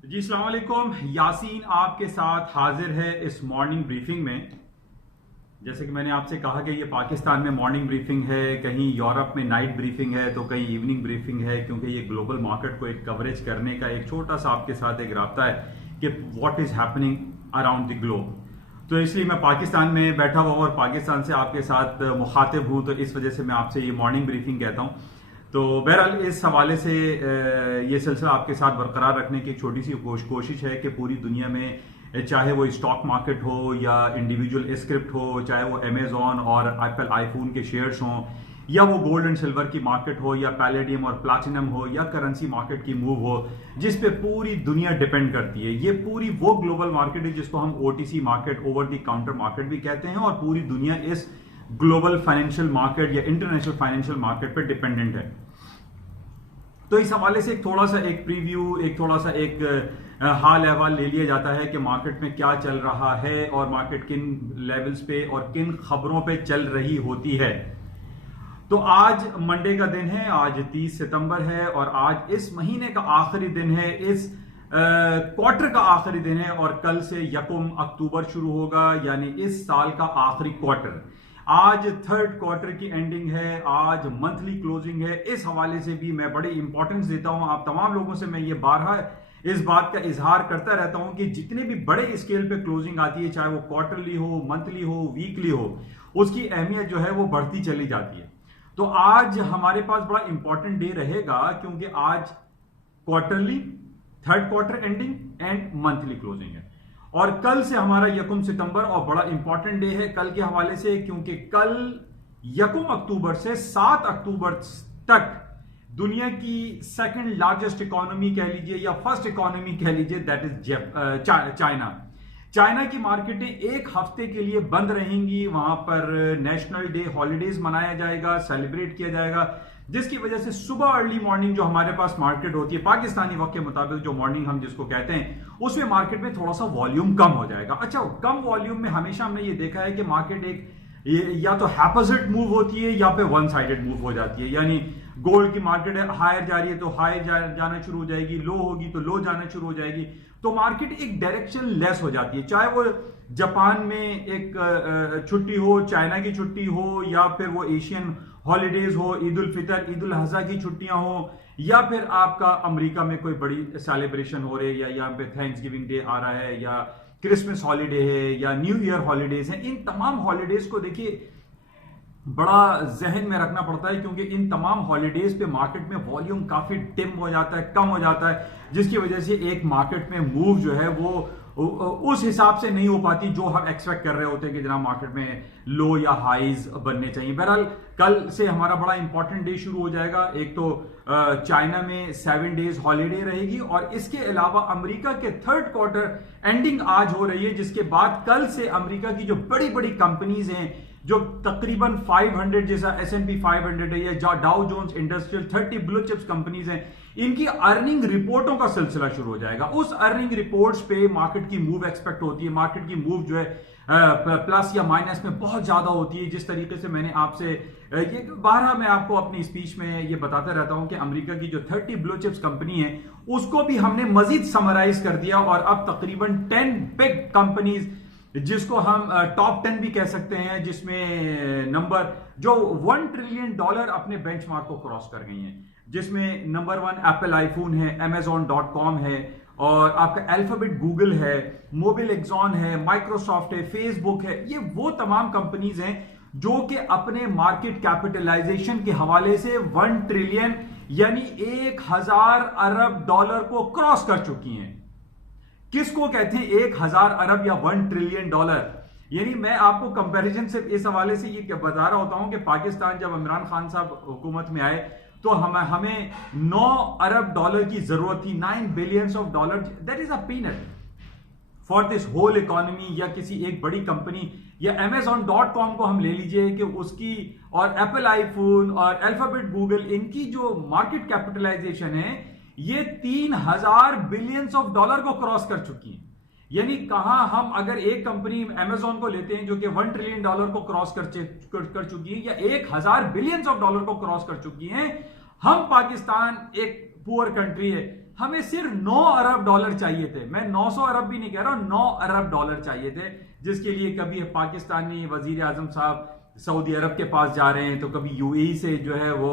जी अस्सलाम वालेकुम। यासीन आपके साथ हाजिर है इस मॉर्निंग ब्रीफिंग में। जैसे कि मैंने आपसे कहा कि ये पाकिस्तान में मॉर्निंग ब्रीफिंग है, कहीं यूरोप में नाइट ब्रीफिंग है, तो कहीं इवनिंग ब्रीफिंग है, क्योंकि ये ग्लोबल मार्केट को एक कवरेज करने का एक छोटा सा आपके साथ एक राब्ता है कि what is happening around the globe. तो इसलिए मैं पाकिस्तान में बैठा हुआ और पाकिस्तान से आपके साथ मुखातिब हूं, तो इस वजह से मैं आपसे ये मॉर्निंग ब्रीफिंग कहता हूं। तो बहरहाल इस हवाले से ये सिलसिला आपके साथ बरकरार रखने की एक छोटी सी कोशिश है कि पूरी दुनिया में, चाहे वो स्टॉक मार्केट हो या इंडिविजुअल स्क्रिप्ट हो, चाहे वो अमेजॉन और एप्पल आईफोन के शेयर्स हों, या वो गोल्ड एंड सिल्वर की मार्केट हो, या पैलेडियम और प्लैटिनम हो, या करेंसी मार्केट की मूव हो, जिस पे पूरी दुनिया डिपेंड करती है। ये पूरी वो ग्लोबल मार्केट है जिसको हम OTC market, over the counter market भी कहते हैं, और पूरी दुनिया इस ग्लोबल फाइनेंशियल मार्केट या इंटरनेशनल फाइनेंशियल मार्केट पर डिपेंडेंट है। तो इस हवाले से एक थोड़ा सा एक प्रीव्यू, एक थोड़ा सा एक हाल अहवाल ले लिया जाता है कि मार्केट में क्या चल रहा है और मार्केट किन लेवल्स पे और किन खबरों पे चल रही होती है। तो आज मंडे का दिन है, आज 30 सितंबर है, और आज इस महीने का आखिरी दिन है, इस क्वार्टर का आखिरी दिन है, और कल से 1 अक्टूबर शुरू होगा, यानी इस साल का आखिरी क्वार्टर। आज थर्ड क्वार्टर की एंडिंग है, आज मंथली क्लोजिंग है। इस हवाले से भी मैं बड़ी इंपॉर्टेंस देता हूं। आप तमाम लोगों से मैं ये बारहा इस बात का इजहार करता रहता हूं कि जितने भी बड़े स्केल पे क्लोजिंग आती है, चाहे वो क्वार्टरली हो, मंथली हो, वीकली हो, उसकी अहमियत जो है वो बढ़ती चली जाती है। तो आज हमारे पास बड़ा इंपॉर्टेंट डे रहेगा, क्योंकि आज quarterly, third quarter ending and monthly closing है। और कल से हमारा 1 सितंबर, और बड़ा इंपॉर्टेंट डे है कल के हवाले से, क्योंकि कल 1 अक्टूबर से 7 अक्टूबर तक दुनिया की सेकंड लार्जेस्ट इकोनॉमी कह लीजिए या फर्स्ट इकोनॉमी कह लीजिए, दैट इज चाइना। चाइना की मार्केटें एक हफ्ते के लिए बंद रहेंगी। वहां पर नेशनल डे हॉलीडेज मनाया जाएगा, सेलिब्रेट किया जाएगा, जिसकी वजह से सुबह अर्ली मॉर्निंग जो हमारे पास मार्केट होती है पाकिस्तानी वक्त के मुताबिक, जो मॉर्निंग हम जिसको कहते हैं, उसमें मार्केट में थोड़ा सा वॉल्यूम कम हो जाएगा। अच्छा, कम वॉल्यूम में हमेशा हमने ये देखा है कि मार्केट एक या तो हैपोजिट मूव होती है या फिर वन साइडेड मूव हो जाती है। यानी गोल्ड की मार्केट है, हायर जा रही है तो हायर जाना शुरू हो जाएगी, लो होगी तो लो जाना शुरू हो जाएगी। तो मार्केट एक डायरेक्शन लेस हो जाती है, चाहे वो जापान में एक छुट्टी हो, चाइना की छुट्टी हो, या फिर वो एशियन हॉलीडेज हो, ईद उल फितर, ईद उल अजहा की छुट्टियां हो, या फिर आपका अमेरिका में कोई बड़ी सेलिब्रेशन हो रही है, या यहाँ पे थैंक्स गिविंग डे आ रहा है, या क्रिसमस हॉलीडे है, या न्यू ईयर हॉलीडेज है। इन तमाम हॉलीडेज को देखिए बड़ा जहन में रखना पड़ता है, क्योंकि इन तमाम हॉलीडेज पे मार्केट में वॉल्यूम काफी डिम हो जाता है, कम हो जाता है, जिसकी वजह से एक मार्केट में मूव जो है वो उस हिसाब से नहीं हो पाती जो हम एक्सपेक्ट कर रहे होते हैं कि जनाब मार्केट में लो या हाईज बनने चाहिए। बहरहाल कल से हमारा बड़ा इंपॉर्टेंट डे शुरू हो जाएगा। एक तो चाइना में 7 डेज हॉलीडे रहेगी, और इसके अलावा अमेरिका के थर्ड क्वार्टर एंडिंग आज हो रही है, जिसके बाद कल से अमेरिका की जो बड़ी बड़ी कंपनीज हैं, जो तकरीबन 500 जैसा S&P 500 है, या Dow Jones industrial 30 blue chips companies हैं, इनकी अर्निंग रिपोर्टों का सिलसिला शुरू हो जाएगा। उस अर्निंग रिपोर्ट्स पे मार्केट की मूव एक्सपेक्ट होती है। मार्केट की मूव जो है प्लस या माइनस में बहुत ज्यादा होती है। जिस तरीके से मैंने आपसे ये बारहा मैं आपको अपनी स्पीच में ये बताता रहता हूं कि अमेरिका की जो 30 ब्लू चिप्स कंपनी है, उसको भी हमने मजीद समराइज कर दिया, और अब तकरीबन 10 बिग कंपनीज, जिसको हम टॉप 10 भी कह सकते हैं, जिसमें नंबर जो $1 ट्रिलियन अपने बेंचमार्क को क्रॉस कर गई हैं, जिसमें नंबर 1 एप्पल आईफोन है, Amazon.com है, और आपका अल्फाबेट गूगल है, मोबिल एक्सॉन है, माइक्रोसॉफ्ट है, फेसबुक है। ये वो तमाम कंपनीज हैं जो कि अपने मार्केट कैपिटलाइजेशन के हवाले से 1 ट्रिलियन यानी 1000 अरब डॉलर को क्रॉस कर चुकी हैं। किसको कहते हैं 1000 अरब या 1 ट्रिलियन डॉलर? यानी मैं आपको कंपैरिजन से इस हवाले से ये बता रहा होता हूं कि पाकिस्तान जब इमरान खान साहब हुकूमत में आए तो हमें 9 अरब डॉलर की जरूरत थी, 9 billions of dollar. That is a peanut for this whole economy, या किसी एक बड़ी कंपनी, या Amazon.com को हम ले लीजिए कि उसकी, और एप्पल आईफोन और अल्फाबेट गूगल, इनकी जो मार्केट कैपिटलाइजेशन है ये 3000 बिलियंस ऑफ डॉलर को क्रॉस कर चुकी है। यानी कहां हम अगर एक कंपनी Amazon को लेते हैं जो कि 1 ट्रिलियन डॉलर को क्रॉस कर चुकी है, या 1000 बिलियंस ऑफ डॉलर को क्रॉस कर चुकी है, हम पाकिस्तान एक पुअर कंट्री है, हमें सिर्फ 9 अरब डॉलर चाहिए थे। मैं 900 अरब भी नहीं कह रहा हूं, 9 अरब डॉलर चाहिए थे, जिसके लिए कभी पाकिस्तानी वजीर आजम साहब सऊदी अरब के पास जा रहे हैं, तो कभी यूएई से जो है वो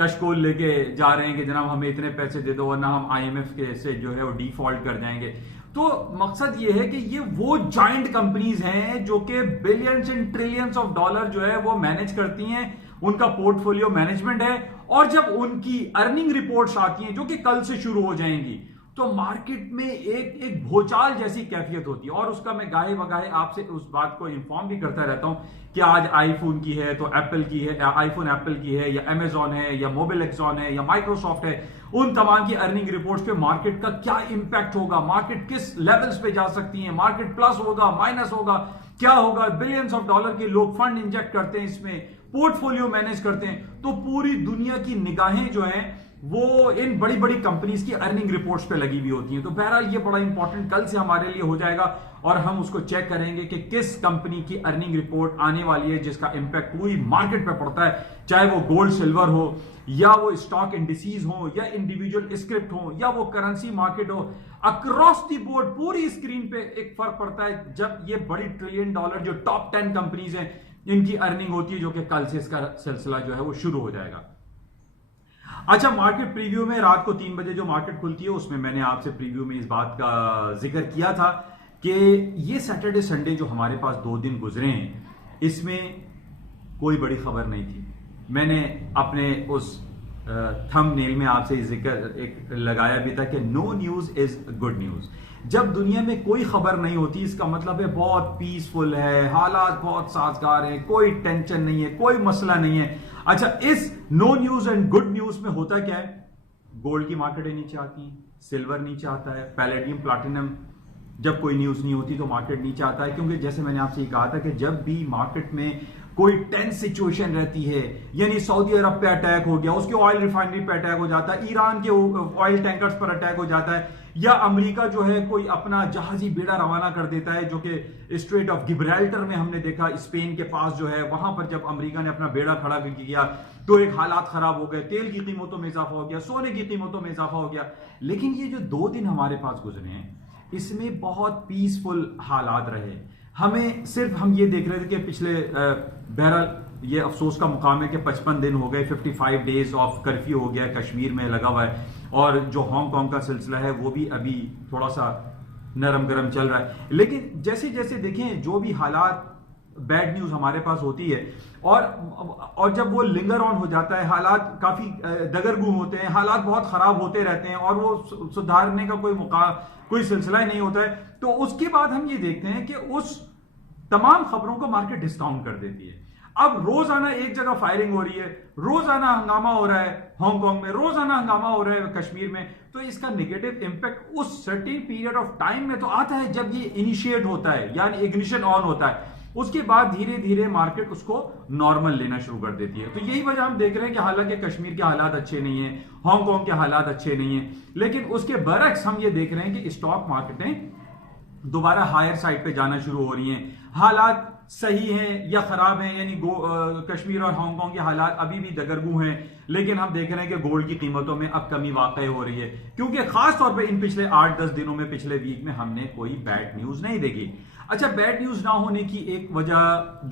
कशकोल लेके जा रहे हैं कि जनाब हमें इतने पैसे दे दो वरना हम आईएमएफ के से जो है वो डिफॉल्ट कर जाएंगे। तो मकसद ये है कि ये वो जायंट कंपनीज हैं जो कि billions and trillions of dollar जो है वो मैनेज करती हैं, उनका पोर्टफोलियो मैनेजमेंट है, और जब उनकी अर्निंग रिपोर्ट्स आती हैं जो कि कल से शुरू हो जाएंगी, तो मार्केट में एक भूचाल जैसी कैफियत होती है। और उसका मैं गाहे बगाहे आपसे उस बात को इन्फॉर्म भी करता रहता हूं कि आज आईफोन की है तो एप्पल की है, आईफोन एप्पल की है, या अमेजॉन है, या मोबाइल एक्सॉन है, या माइक्रोसॉफ्ट है, उन तमाम की अर्निंग रिपोर्ट्स पे मार्केट का क्या इंपैक्ट होगा, मार्केट किस लेवल्स पे जा सकती है, मार्केट प्लस होगा, माइनस होगा, क्या होगा। बिलियंस ऑफ डॉलर के लोग फंड इंजेक्ट करते हैं इसमें, पोर्टफोलियो मैनेज करते हैं, तो पूरी दुनिया की निगाहें जो हैं वो इन बड़ी बड़ी कंपनीज की अर्निंग रिपोर्ट्स पे लगी हुई होती हैं। तो बहरहाल ये बड़ा इंपॉर्टेंट कल से हमारे लिए हो जाएगा, और हम उसको चेक करेंगे कि किस कंपनी की अर्निंग रिपोर्ट आने वाली है जिसका इंपैक्ट पूरी मार्केट पे पड़ता है, चाहे वो गोल्ड सिल्वर हो, या वो स्टॉक इंडिसीज हो, या इंडिविजुअल स्क्रिप्ट हो, या वो करेंसी मार्केट हो। अक्रॉस द बोर्ड पूरी स्क्रीन पे एक फर्क पड़ता है जब ये बड़ी ट्रिलियन डॉलर जो टॉप 10 कंपनीज हैं इनकी अर्निंग होती है, जो कि कल से इसका सिलसिला जो है वो शुरू हो जाएगा। अच्छा, मार्केट प्रीव्यू में रात को 3 बजे जो मार्केट खुलती है उसमें मैंने आपसे प्रीव्यू में इस बात का जिक्र किया था कि ये सैटरडे संडे जो हमारे पास 2 दिन गुजरे हैं, इसमें कोई बड़ी खबर नहीं थी। मैंने अपने उस थंबनेल में आपसे जिक्र एक लगाया भी था कि no news is good news. जब दुनिया में कोई खबर नहीं होती इसका मतलब है बहुत पीसफुल है, हालात बहुत साजगार हैं, कोई टेंशन नहीं है, कोई मसला नहीं है। अच्छा, इस no news and good news में होता क्या है, गोल्ड की मार्केटें नीचे आती हैं, सिल्वर नीचे आता है, पैलेडियम प्लैटिनम, जब कोई न्यूज नहीं होती तो मार्केट नीचे आता है। क्योंकि जैसे मैंने आपसे ये कहा था कि जब भी मार्केट में कोई टेंस सिचुएशन रहती है, यानी सऊदी अरब पे अटैक हो गया, उसके ऑयल रिफाइनरी पे अटैक हो जाता है, ईरान के ऑयल टैंकर्स पर अटैक हो जाता है, या अमेरिका जो है कोई अपना जहाजी बेड़ा रवाना कर देता है, जो कि स्ट्रेट ऑफ गिब्राल्टर में हमने देखा स्पेन के पास जो है, वहां पर जब अमेरिका ने अपना बेड़ा खड़ा किया तो एक हालात खराब हो गए, तेल की कीमतों में इजाफा हो गया, सोने की कीमतों में इजाफा हो गया। लेकिन ये जो 2 दिन हमारे पास गुजरे हैं इसमें बहुत पीसफुल हालात रहे। हमें सिर्फ हम ये देख रहे थे कि पिछले बहरहाल ये अफसोस का मुकाम है कि 55 दिन हो गए, 55 डेज ऑफ कर्फ्यू हो गया, कश्मीर में लगा हुआ है, और जो हांगकांग का सिलसिला है वो भी अभी थोड़ा सा नरम गरम चल रहा है। लेकिन जैसे जैसे देखें जो भी हालात बैड न्यूज हमारे पास होती है, और जब वो लिंगर ऑन हो जाता है, हालात काफी दगरगू होते हैं, हालात बहुत खराब होते रहते हैं, और वो सुधारने का कोई सिलसिला ही नहीं होता है, तो उसके बाद हम ये देखते हैं कि उस तमाम खबरों को मार्केट डिस्काउंट कर देती है। अब रोजाना एक जगह फायरिंग हो रही है, रोजाना हंगामा हो रहा है हांगकांग में, रोजाना हंगामा हो रहा है कश्मीर में, तो इसका नेगेटिव इंपैक्ट उस सर्टेन पीरियड ऑफ टाइम में तो आता है जब ये इनिशिएट होता है, यानी इग्निशन ऑन होता है। उसके बाद धीरे धीरे मार्केट उसको नॉर्मल लेना शुरू कर देती है। तो यही वजह हम देख रहे हैं कि हालांकि कश्मीर के हालात अच्छे नहीं है, हांगकांग के हालात अच्छे नहीं है, लेकिन उसके बरक्स हम ये देख रहे हैं कि स्टॉक मार्केटें दोबारा हायर साइड पे जाना शुरू हो रही हैं। हालात सही हैं या खराब हैं, यानी कश्मीर और हांगकांग के हालात अभी भी दगरगू हैं, लेकिन हम देख रहे हैं कि गोल्ड की कीमतों में अब कमी वाकई हो रही है, क्योंकि खास तौर पे इन पिछले 8-10 दिनों में, पिछले वीक में हमने कोई बैड न्यूज नहीं देखी। अच्छा, बैड न्यूज ना होने की एक वजह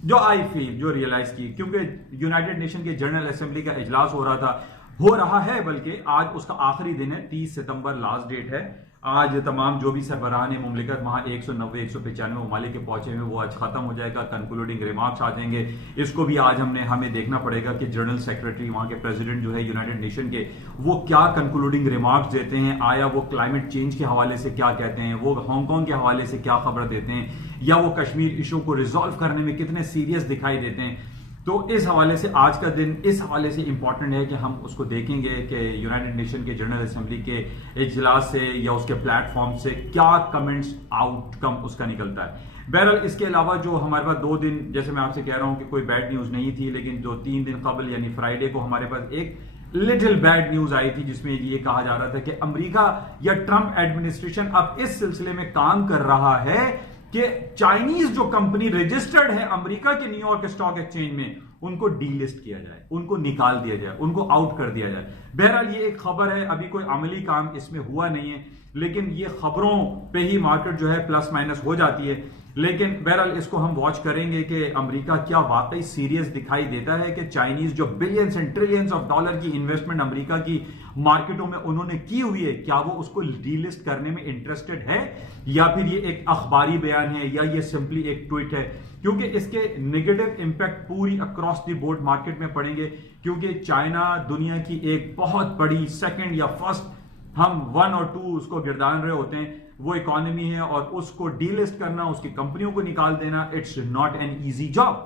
जो आई फील, जो रियलाइज की, क्योंकि यूनाइटेड नेशन के जनरल असेंबली का इजलास हो रहा है, बल्कि आज उसका आखिरी दिन है, 30 सितंबर लास्ट डेट है। आज तमाम जो भी सरबराहान मुमलिकत वहां 190-195 ममालिक के पहुंचे हुए, वो आज खत्म हो जाएगा, कंक्लूडिंग रिमार्क्स आ जाएंगे। इसको भी आज हमें देखना पड़ेगा कि जनरल सेक्रेटरी, वहां के प्रेसिडेंट जो है यूनाइटेड नेशन के, वो क्या कंक्लूडिंग रिमार्क्स देते हैं। आया वो क्लाइमेट चेंज के हवाले से क्या कहते हैं, वो हांगकांग के हवाले से क्या खबर देते हैं, या वो कश्मीर इशू को रिजॉल्व करने में कितने सीरियस दिखाई देते हैं। तो इस हवाले से आज का दिन इस हवाले से इंपॉर्टेंट है कि हम उसको देखेंगे कि यूनाइटेड नेशन के जनरल असेंबली के इजलास से या उसके प्लेटफॉर्म से क्या कमेंट्स, आउटकम उसका निकलता है। बहरहाल इसके अलावा जो हमारे पास 2 दिन, जैसे मैं आपसे कह रहा हूं कि कोई बैड न्यूज नहीं थी, लेकिन जो 3 दिन कबल यानी फ्राइडे को हमारे पास एक लिटिल बैड न्यूज आई थी, जिसमें ये कहा जा रहा था कि अमेरिका या ट्रंप एडमिनिस्ट्रेशन अब इस सिलसिले में काम कर रहा है कि चाइनीज जो कंपनी रजिस्टर्ड है अमेरिका के न्यूयॉर्क स्टॉक एक्सचेंज में, उनको डीलिस्ट किया जाए, उनको निकाल दिया जाए, उनको आउट कर दिया जाए। बहरहाल ये एक खबर है, अभी कोई अमली काम इसमें हुआ नहीं है, लेकिन ये खबरों पे ही मार्केट जो है प्लस माइनस हो जाती है। लेकिन बहरहाल इसको हम वॉच करेंगे कि अमेरिका क्या वाकई सीरियस दिखाई देता है कि चाइनीज जो billions and trillions of dollar की इन्वेस्टमेंट अमेरिका की मार्केटों में उन्होंने की हुई है, क्या वो उसको डीलिस्ट करने में इंटरेस्टेड है, या फिर ये एक अखबारी बयान है, या ये सिंपली एक ट्वीट है। क्योंकि इसके नेगेटिव इंपैक्ट पूरी अक्रॉस द बोर्ड मार्केट में पड़ेंगे, क्योंकि चाइना दुनिया की एक बहुत बड़ी सेकंड या फर्स्ट, हम 1 और 2 उसको गिरदान रहे होते हैं, वो इकोनॉमी है, और उसको डीलिस्ट करना, उसकी कंपनियों को निकाल देना, it's not an easy job.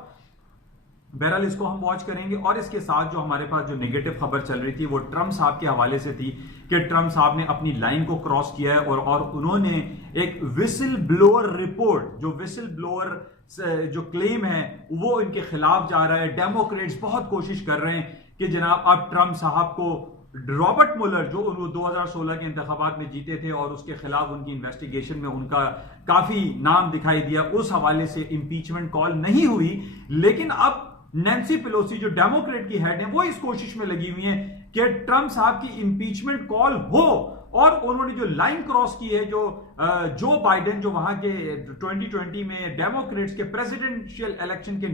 बहरहाल इसको हम वॉच करेंगे। और इसके साथ जो हमारे पास जो नेगेटिव खबर चल रही थी वो ट्रंप साहब के हवाले से थी कि ट्रंप साहब ने अपनी लाइन को क्रॉस किया है, और उन्होंने एक विसिल ब्लोअर रिपोर्ट, जो विसिल ब्लोअर जो क्लेम है वो इनके खिलाफ जा रहा है। डेमोक्रेट्स बहुत कोशिश कर रहे हैं कि जनाब अब ट्रंप साहब को रॉबर्ट मुलर, जो 2016 के इंतखाबात में जीते थे और उसके खिलाफ उनकी इन्वेस्टिगेशन में उनका काफी नाम दिखाई दिया, उस हवाले से इंपीचमेंट कॉल नहीं हुई। लेकिन अब नैन्सी पेलोसी जो डेमोक्रेट की हेड है वो इस कोशिश में लगी हुई है कि ट्रंप साहब की इंपीचमेंट कॉल हो, और उन्होंने जो लाइन क्रॉस की है, जो बाइडेन जो वहां के 2020 में डेमोक्रेट्स के प्रेसिडेंशियल इलेक्शन के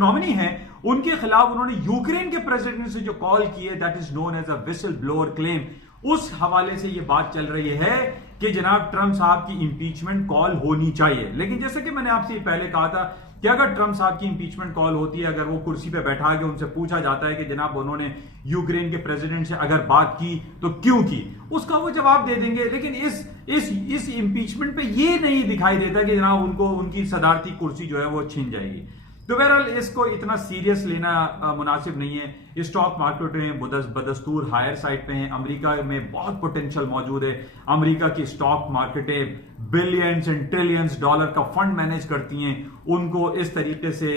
नॉमिनी हैं, उनके खिलाफ उन्होंने यूक्रेन के प्रेसिडेंट से जो कॉल की है, that is known as a whistle blower claim. उस हवाले से ये बात चल रही है कि जनाब ट्रंप साहब की इंपीचमेंट कॉल होनी चाहिए। लेकिन जैसे कि मैंने आपसे पहले कहा था कि अगर ट्रंप साहब की इंपीचमेंट कॉल होती है, अगर वो कुर्सी पे बैठा के उनसे पूछा जाता है कि जनाब उन्होंने यूक्रेन के प्रेसिडेंट से अगर बात की तो क्यों की, उसका वो जवाब दे देंगे। लेकिन इस इंपीचमेंट पे ये नहीं दिखाई देता कि जनाब उनको उनकी सदारती कुर्सी जो है वो छीन जाएगी। तो बहरहाल इसको इतना सीरियस लेना मुनासिब नहीं है। स्टॉक मार्केट में बदस्तूर हायर साइड पे हैं। अमेरिका में बहुत पोटेंशियल मौजूद है। अमेरिका की स्टॉक मार्केटें बिलियंस एंड ट्रिलियंस डॉलर का फंड मैनेज करती हैं। उनको इस तरीके से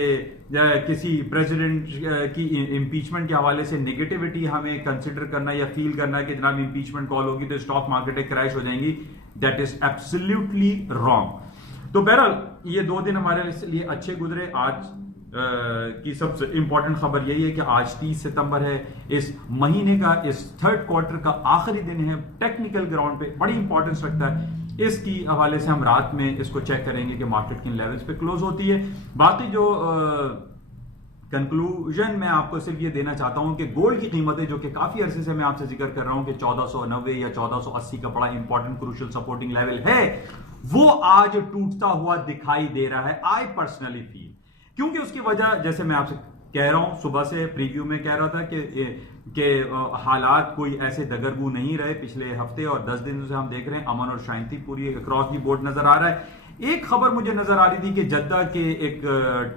किसी प्रेसिडेंट की इंपीचमेंट के हवाले से नेगेटिविटी हमें कंसिडर करना या फील करना कि जनाब इंपीचमेंट कॉल होगी तो स्टॉक मार्केटें क्रैश हो जाएंगी, दैट इज एब्सोल्युटली रॉन्ग। तो बहरहाल ये 2 दिन हमारे लिए अच्छे गुजरे। आज की सबसे इंपॉर्टेंट खबर यही है कि आज 30 सितंबर है, इस महीने का, इस 3rd क्वार्टर का आखिरी दिन है। टेक्निकल ग्राउंड पे बड़ी इंपॉर्टेंस रखता है। इसकी हवाले से हम रात में इसको चेक करेंगे कि मार्केट किन लेवल्स पे क्लोज होती है। बाकी जो कंक्लूजन मैं आपको सिर्फ ये देना चाहता हूं कि गोल्ड की कीमतें, जो कि काफी अरसे से मैं आपसे जिक्र कर रहा हूं कि 1490 या 1480 का बड़ा इंपॉर्टेंट क्रूशियल सपोर्टिंग लेवल है, वो आज टूटता हुआ दिखाई दे रहा है। आई पर्सनली फील, क्योंकि उसकी वजह जैसे मैं आपसे कह रहा हूं, सुबह से प्रीव्यू में कह रहा था कि हालात कोई ऐसे दगरगू नहीं रहे पिछले हफ्ते, और 10 दिन से हम देख रहे हैं अमन और शांति पूरी अक्रॉस दी बोर्ड नजर आ रहा है। एक खबर मुझे नजर आ रही थी कि जद्दा के एक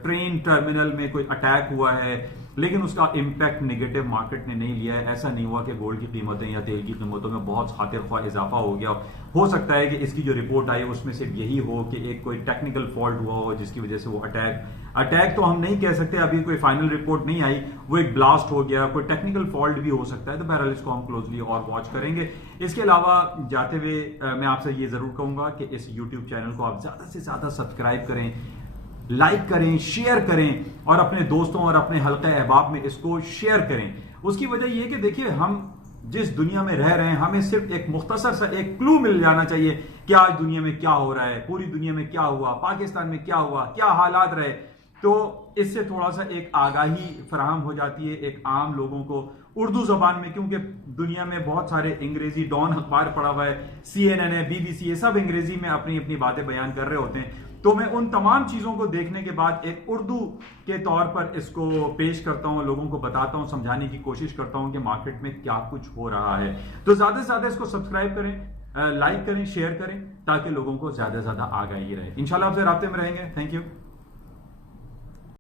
ट्रेन टर्मिनल में कोई अटैक हुआ है, लेकिन उसका इंपैक्ट नेगेटिव मार्केट ने नहीं लिया है। ऐसा नहीं हुआ कि गोल्ड की कीमतें या तेल की कीमतों में बहुत खातिर ख्वाह इजाफा हो गया। हो सकता है कि इसकी जो रिपोर्ट आई उसमें सिर्फ यही हो कि एक कोई टेक्निकल फॉल्ट हुआ हो जिसकी वजह से वो अटैक तो हम नहीं कह सकते, अभी कोई फाइनल रिपोर्ट नहीं आई, वो एक ब्लास्ट हो गया, कोई टेक्निकल फॉल्ट भी हो सकता है। तो बहरहाल इसको हम क्लोजली और वॉच करेंगे। इसके अलावा जाते हुए मैं आपसे ये जरूर कहूंगा कि इस यूट्यूब चैनल को आप ज्यादा से ज्यादा सब्सक्राइब करें, लाइक करें, शेयर करें, और अपने दोस्तों और अपने हल्के अहबाब में इसको शेयर करें। उसकी वजह यह है कि देखिए, हम जिस दुनिया में रह रहे हैं, हमें सिर्फ एक मुख्तसर सा एक क्लू मिल जाना चाहिए कि आज दुनिया में क्या हो रहा है, पूरी दुनिया में क्या हुआ, पाकिस्तान में क्या हुआ, क्या हालात रहे। तो इससे थोड़ा सा एक आगाही फराहम हो जाती है एक आम लोगों को उर्दू जबान में, क्योंकि दुनिया में बहुत सारे अंग्रेजी डॉन अखबार पड़ा हुआ है, CNN है, BBC, ये सब अंग्रेजी में अपनी अपनी बातें बयान कर रहे होते हैं। तो मैं उन तमाम चीजों को देखने के बाद एक उर्दू के तौर पर इसको पेश करता हूं, लोगों को बताता हूं, समझाने की कोशिश करता हूं कि मार्केट में क्या कुछ हो रहा है। तो ज्यादा से ज्यादा इसको सब्सक्राइब करें, लाइक करें, शेयर करें, ताकि लोगों को ज्यादा से ज्यादा आगाही रहे। इंशाल्लाह आपसे राब्ते में रहेंगे। Thank you.